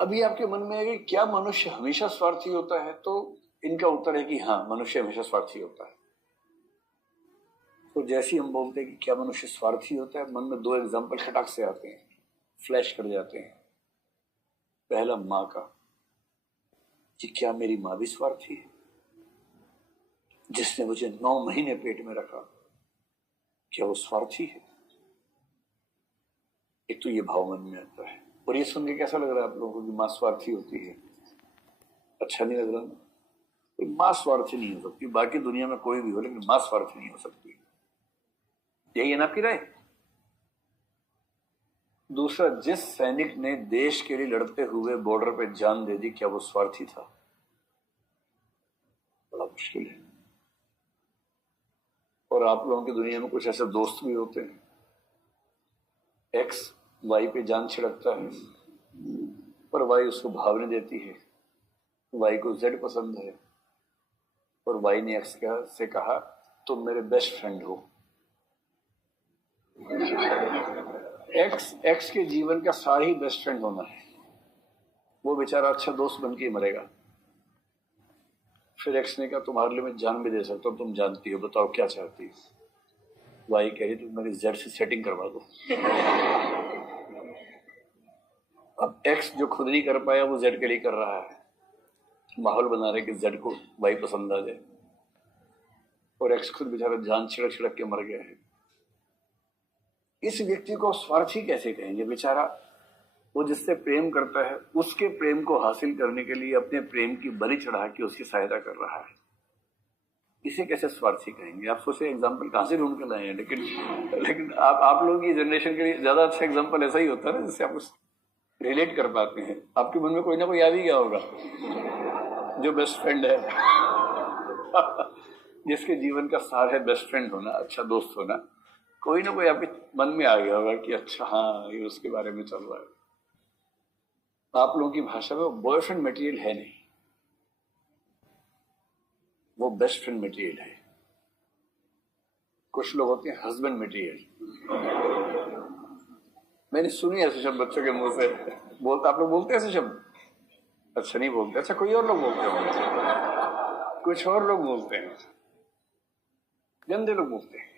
अभी आपके मन में है कि क्या मनुष्य हमेशा स्वार्थी होता है, तो इनका उत्तर है कि हाँ, मनुष्य हमेशा स्वार्थी होता है। तो जैसे ही हम बोलते हैं कि क्या मनुष्य स्वार्थी होता है, मन में दो एग्जाम्पल खटाक से आते हैं, फ्लैश कर जाते हैं। पहला माँ का, कि क्या मेरी माँ भी स्वार्थी है, जिसने मुझे 9 महीने पेट में रखा, क्या वो स्वार्थी है? एक तो ये भाव मन में आता है। और ये सुन के कैसा लग रहा है आप लोगों को कि माँ स्वार्थी होती है? अच्छा नहीं लग रहा ना? तो माँ स्वार्थी नहीं हो सकती, बाकी दुनिया में कोई भी हो, लेकिन माँ स्वार्थी नहीं हो सकती। यही है ना आपकी राय? दूसरा, जिस सैनिक ने देश के लिए लड़ते हुए बॉर्डर पे जान दे दी, क्या वो स्वार्थी था? बड़ा मुश्किल है। और आप लोगों की दुनिया में कुछ ऐसे दोस्त भी होते हैं, एक्स वाई पे जान छिड़कता है, पर वाई उसको भावने देती है, वाई को जेड पसंद है, और वाई ने एक्स से कहा तुम मेरे बेस्ट फ्रेंड हो। एक्स के जीवन का सारा ही बेस्ट फ्रेंड होना है, वो बेचारा अच्छा दोस्त बन के मरेगा। फिर एक्स ने कहा तुम्हारे लिए मैं जान भी दे सकता हूं, तुम जानती हो, बताओ क्या चाहती हो? वाई कह रही तुम मेरी जेड से सेटिंग करवा दो। अब एक्स जो खुद नहीं कर पाया वो जेड के लिए कर रहा है, माहौल बना रहे कि जेड को वाई पसंद आ जाए, और एक्स खुद बेचारा जान छिड़क छिड़क के मर गया है। इस व्यक्ति को स्वार्थी कैसे कहेंगे? बेचारा वो जिससे प्रेम करता है, उसके प्रेम को हासिल करने के लिए अपने प्रेम की बलि चढ़ा के उसकी सहायता कर रहा है, इसे कैसे स्वार्थी कहेंगे? आप सोचे एग्जाम्पल कहां से ढूंढ के लाए हैं? लेकिन आप लोगों की जनरेशन के लिए ज्यादा अच्छा एग्जाम्पल ऐसा ही होता है ना, जिससे आप रिलेट कर पाते हैं। आपके मन में कोई ना कोई याद ही गया होगा जो बेस्ट फ्रेंड है जिसके जीवन का सार है बेस्ट फ्रेंड होना, अच्छा दोस्त होना। कोई ना कोई आपके मन में आ गया होगा कि अच्छा हाँ, ये उसके बारे में चल रहा है। आप लोगों की भाषा में वो बॉयफ्रेंड मटेरियल है नहीं, वो बेस्ट फ्रेंड मटेरियल है। कुछ लोग होते हैं हस्बैंड मटेरियल। मैंने सुनी ऐसे शब्द बच्चों के मुंह से, बोलते आप लोग बोलते हैं ऐसे शब्द? अच्छा नहीं बोलते। अच्छा कोई और लोग बोलते होंगे, कुछ और लोग बोलते हैं, गंदे लोग बोलते हैं,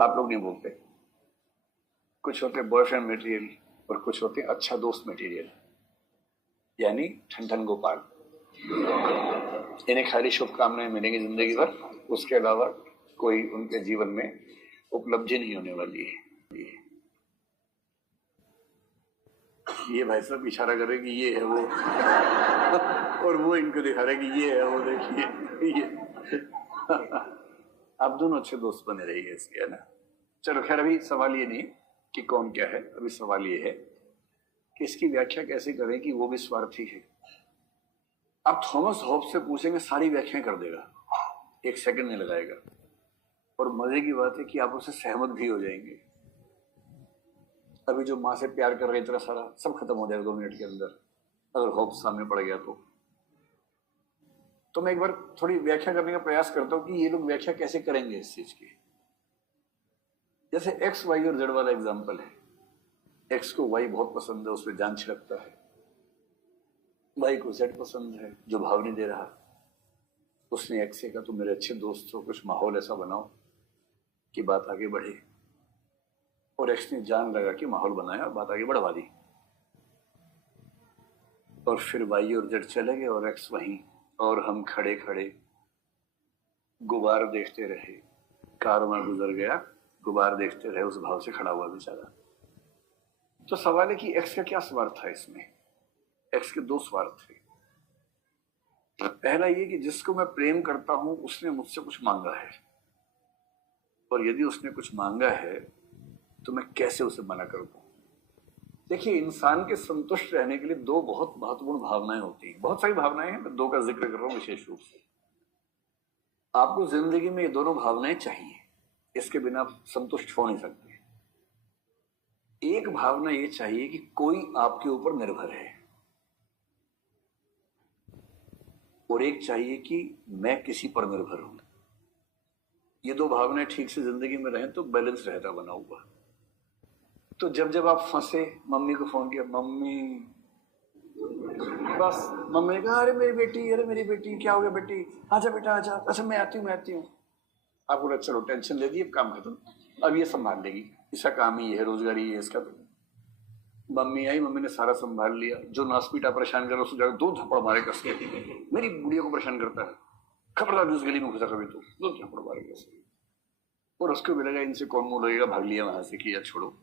आप लोग नहीं बोलते। कुछ होते हैं बॉयफ्रेंड मटेरियल और कुछ होते हैं अच्छा दोस्त मटेरियल, यानी ठन गोपाल। इन्हें खाली शुभकामनाएं मिलेंगी जिंदगी भर, उसके अलावा कोई उनके जीवन में उपलब्धि नहीं होने वाली है। ये भाई साहब इशारा करे कि ये है वो और वो इनको दिखा रहे कि ये है वो, देखिए ये आप दोनों अच्छे दोस्त बने रहिए इसके, है ना? चलो खैर, अभी सवाल ये नहीं कि कौन क्या है, अभी सवाल ये है कि इसकी व्याख्या कैसे करें कि वो भी स्वार्थी है। आप थॉमस हॉब्स से पूछेंगे, सारी व्याख्या कर देगा, 1 सेकंड नहीं लगाएगा। और मजे की बात है कि आप उससे सहमत भी हो जाएंगे। अभी जो माँ से प्यार कर रहे इतना सारा, सब खत्म हो जाएगा 2 मिनट के अंदर, अगर हॉब्स सामने पड़ गया तो मैं एक बार थोड़ी व्याख्या करने का प्रयास करता हूं कि ये लोग व्याख्या कैसे करेंगे इस चीज की। जैसे एक्स वाई और जेड वाला एग्जाम्पल है, एक्स को वाई बहुत पसंद है, उस पर जान छिड़कता है। वाई को जेड पसंद है, जो भाव नहीं दे रहा। उसने एक्स से कहा तुम मेरे अच्छे दोस्त हो, कुछ माहौल ऐसा बनाओ कि बात आगे बढ़े, और एक्स ने जान लगा कि माहौल बनाया और बात आगे बढ़वा दी। और फिर वाई और जेड चले गए और एक्स वहीं, और हम खड़े खड़े गुबार देखते रहे। कारवां गुजर गया, गुबार देखते रहे, उस भाव से खड़ा हुआ बेचारा। तो सवाल है कि एक्स का क्या स्वार्थ था इसमें? एक्स के 2 स्वार्थ थे। पहला ये कि जिसको मैं प्रेम करता हूं उसने मुझसे कुछ मांगा है, और यदि उसने कुछ मांगा है तो मैं कैसे उसे मना कर दूं? देखिए, इंसान के संतुष्ट रहने के लिए 2 बहुत महत्वपूर्ण भावनाएं होती हैं। बहुत सारी भावनाएं हैं, मैं 2 का जिक्र कर रहा हूं विशेष रूप से। आपको जिंदगी में ये दोनों भावनाएं चाहिए, इसके बिना आप संतुष्ट हो नहीं सकते। एक भावना ये चाहिए कि कोई आपके ऊपर निर्भर है, और एक चाहिए कि मैं किसी पर निर्भर हूं। ये 2 भावनाएं ठीक से जिंदगी में रहें तो बैलेंस रहता बना हुआ। तो जब जब आप फंसे, मम्मी को फोन किया, मम्मी बस मम्मी ने कहा अरे मेरी बेटी क्या हो गया बेटी, आजा बेटा आजा, अच्छा मैं आती हूँ। आप बोला चलो टेंशन ले दी, अब काम खत्म, अब ये संभाल लेगी, इसका काम ही है, रोजगार ही है इसका। तो मम्मी आई, मम्मी ने सारा संभाल लिया। जो नासपीटा परेशान कर उसको जाकर 2 थप्पड़ मारे कस के, मेरी बुढ़िया को परेशान करता है, खबरदार उस गली में घुसा कभी तो 2 थप्पड़ मारे कस के। और उसको भी लगा इनसे कौन मुंह लगेगा, भाग लिया वहां से कि या छोड़ो।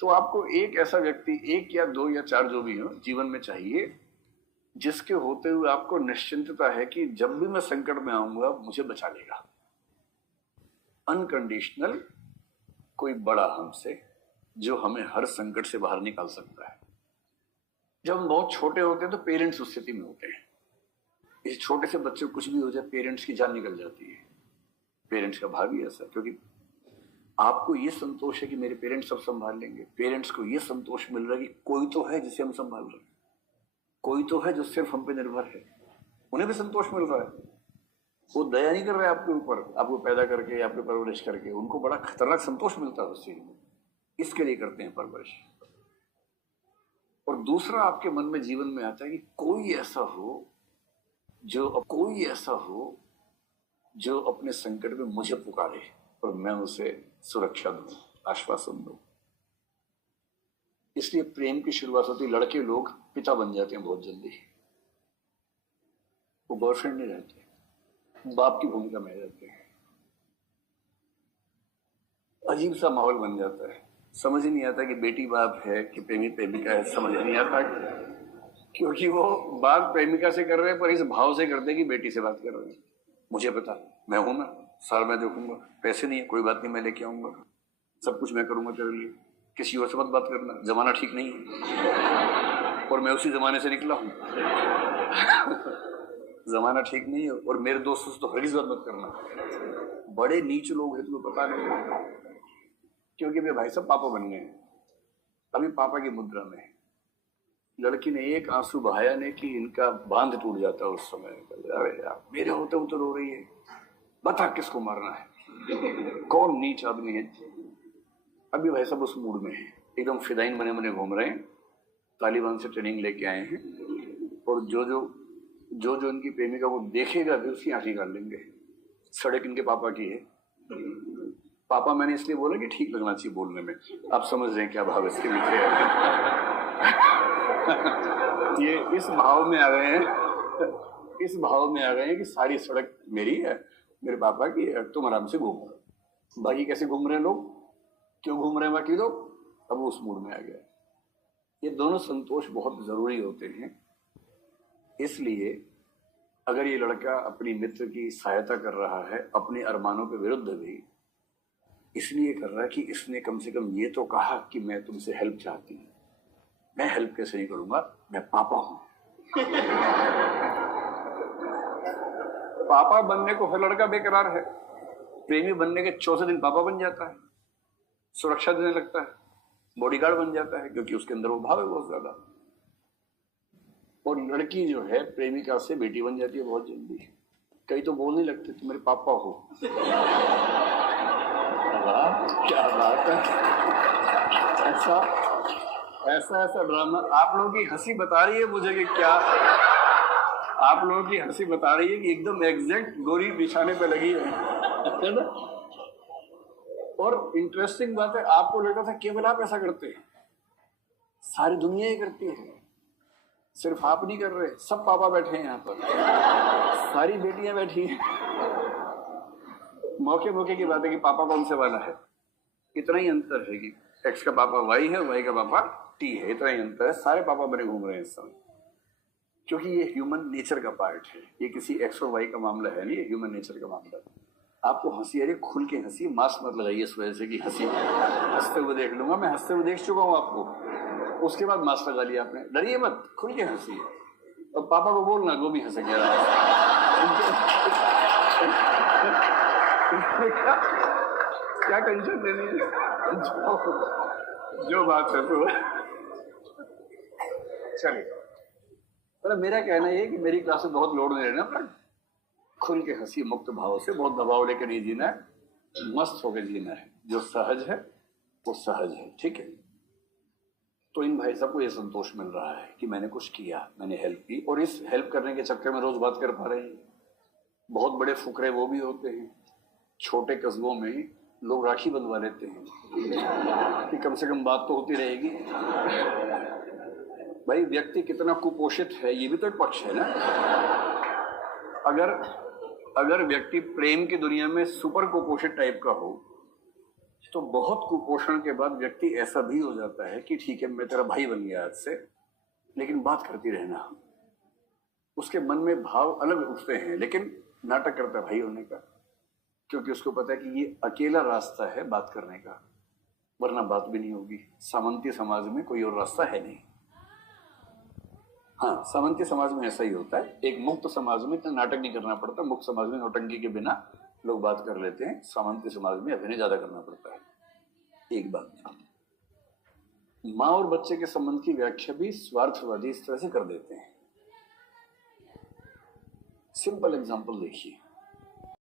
तो आपको एक ऐसा व्यक्ति, 1 या 2 या 4 जो भी हो जीवन में चाहिए, जिसके होते हुए आपको निश्चिंतता है कि जब भी मैं संकट में आऊंगा मुझे बचा लेगा। अनकंडीशनल कोई बड़ा हमसे, जो हमें हर संकट से बाहर निकाल सकता है। जब हम बहुत छोटे होते हैं तो पेरेंट्स उस स्थिति में होते हैं। इस छोटे से बच्चे को कुछ भी हो जाए, पेरेंट्स की जान निकल जाती है। पेरेंट्स का भाव ही ऐसा, क्योंकि आपको ये संतोष है कि मेरे पेरेंट्स सब संभाल लेंगे। पेरेंट्स को ये संतोष मिल रहा है कि कोई तो है जिसे हम संभाल रहे हैं, कोई तो है जो सिर्फ हम पे निर्भर है। उन्हें भी संतोष मिल रहा है। वो दया नहीं कर रहे आपके ऊपर, आपको पैदा करके, आपके परवरिश करके। उनको बड़ा खतरनाक संतोष मिलता है उस चीज में, इसके लिए करते हैं परवरिश। और दूसरा आपके मन में जीवन में आता है कि कोई ऐसा हो जो अपने संकट में मुझे पुकारे और मैं उसे सुरक्षा दूं, आश्वासन दूं। इसलिए प्रेम की शुरुआत होती, लड़के लोग पिता बन जाते हैं बहुत जल्दी। वो बॉयफ्रेंड नहीं रहते, बाप की भूमिका में रहते हैं। अजीब सा माहौल बन जाता है, समझ ही नहीं आता कि बेटी बाप है कि प्रेमी प्रेमिका है, समझ नहीं आता। क्योंकि वो बात प्रेमिका से कर रहे हैं पर इस भाव से करते कि बेटी से बात कर रहे हैं। मुझे पता, मैं हूं ना, साल मैं देखूंगा, पैसे नहीं है कोई बात नहीं, मैं लेके आऊंगा, सब कुछ मैं करूंगा तेरे लिए, किसी और से मत बात करना, जमाना ठीक नहीं है और मैं उसी जमाने से निकला हूं। जमाना ठीक नहीं है और मेरे दोस्तों से तो हरगिज़ बात मत करना, बड़े नीच लोग हैं, तुम्हें पता नहीं। क्योंकि मेरे भाई सब पापा बन गए हैं, अभी पापा की मुद्रा में। लड़की ने एक आंसू बहाया नहीं कि इनका बांध टूट जाता है उस समय। अरे यार, मेरे होते हुए तो रो रही है, बता किसको मारना है, कौन नीच आदमी है। अभी भाई सब उस मूड में है, एकदम फिदाइन बने बने घूम रहे हैं, तालिबान से ट्रेनिंग लेके आए हैं। और जो इनकी प्रेमिका वो देखेगा भी उसकी आंखें निकाल लेंगे। सड़क इनके पापा की है। पापा मैंने इसलिए बोला कि ठीक लगना चाहिए बोलने में, आप समझ रहे हैं क्या भाव इसके पीछे है। ये इस भाव में आ गए हैं कि सारी सड़क मेरी है, मेरे पापा की है, तुम आराम से घूमो। बाकी कैसे घूम रहे हैं लोग, क्यों घूम रहे हैं बाकी लोग, अब वो उस मूड में आ गया। ये दोनों संतोष बहुत जरूरी होते हैं। इसलिए अगर ये लड़का अपनी मित्र की सहायता कर रहा है अपने अरमानों के विरुद्ध भी, इसलिए कर रहा है कि इसने कम से कम ये तो कहा कि मैं तुमसे हेल्प चाहती हूँ। मैं हेल्प कैसे नहीं करूंगा, मैं पापा हूं। पापा बनने को फिर लड़का बेकरार है, प्रेमी बनने के चौथे दिन पापा बन जाता है, सुरक्षा देने लगता है, बॉडीगार्ड बन जाता है, क्योंकि उसके अंदर वो भाव है बहुत ज्यादा। और लड़की जो है प्रेमिका से बेटी बन जाती है बहुत जल्दी। कई तो बोलने लगते तुम मेरे पापा हो। क्या बात है, ऐसा ड्रामा। आप लोगों की हंसी बता रही है मुझे कि क्या, आप लोगों की हंसी बता रही है कि एकदम एग्जैक्ट गोरी बिछाने पे लगी है ना। और इंटरेस्टिंग बात है, आपको लगता था केवल आप ऐसा करते हैं, सारी दुनिया ही करती है, सिर्फ आप नहीं कर रहे। सब पापा बैठे हैं यहाँ पर, सारी बेटियां बैठी हैं। मौके मौके की बात है कि पापा कौन से वाला है। इतना ही अंतर है कि एक्स का पापा वाई है, वाई का पापा टी है, इतना ही अंतर है। सारे पापा बने घूम रहे हैं इस समय, क्योंकि ये ह्यूमन नेचर का पार्ट है। ये किसी एक्स और वाई का मामला है नहीं, ये ह्यूमन नेचर का मामला है। आपको हंसी आ रही, खुल के हंसी, मास्क मत लगाइए इस वजह से कि हंसते हुए देख लूंगा। मैं हंसते हुए देख चुका हूँ आपको, उसके बाद मास्क लगा लिया आपने। डरिए मत, खुल के हंसी। और पापा को बोलना, वो भी हंसेंगे। क्या टेंशन लेनी है, जो बात है तो चलिए। पर मेरा कहना ये कि मेरी क्लास में बहुत लोड नहीं रहना, पर खुल के हंसी, मुक्त भाव से, बहुत दबाव लेकर नहीं जीना है, मस्त होकर जीना है। जो सहज है वो सहज है, ठीक है। तो इन भाई साहब को ये संतोष मिल रहा है कि मैंने कुछ किया, मैंने हेल्प की, और इस हेल्प करने के चक्कर में रोज बात कर पा रहे हैं। बहुत बड़े फुकरे वो भी होते हैं, छोटे कस्बों में लोग राखी बंधवा लेते हैं कि कम से कम बात तो होती रहेगी। भाई व्यक्ति कितना कुपोषित है ये भी तो एक पक्ष है ना। अगर व्यक्ति प्रेम की दुनिया में सुपर कुपोषित टाइप का हो, तो बहुत कुपोषण के बाद व्यक्ति ऐसा भी हो जाता है कि ठीक है मैं तेरा भाई बन गया आज से, लेकिन बात करती रहना। उसके मन में भाव अलग उठते हैं, लेकिन नाटक करता है भाई होने का, क्योंकि उसको पता है कि ये अकेला रास्ता है बात करने का, वरना बात भी नहीं होगी। सामंती समाज में कोई और रास्ता है नहीं। हाँ, सामंती समाज में ऐसा ही होता है। एक मुक्त समाज में इतना नाटक नहीं करना पड़ता। मुक्त समाज में नौटंकी के बिना लोग बात कर लेते हैं। सामंती समाज में अभिनय ज्यादा करना पड़ता है। एक बात, माँ और बच्चे के संबंध की व्याख्या भी स्वार्थवादी इस तरह से कर देते हैं। सिंपल एग्जांपल देखिए,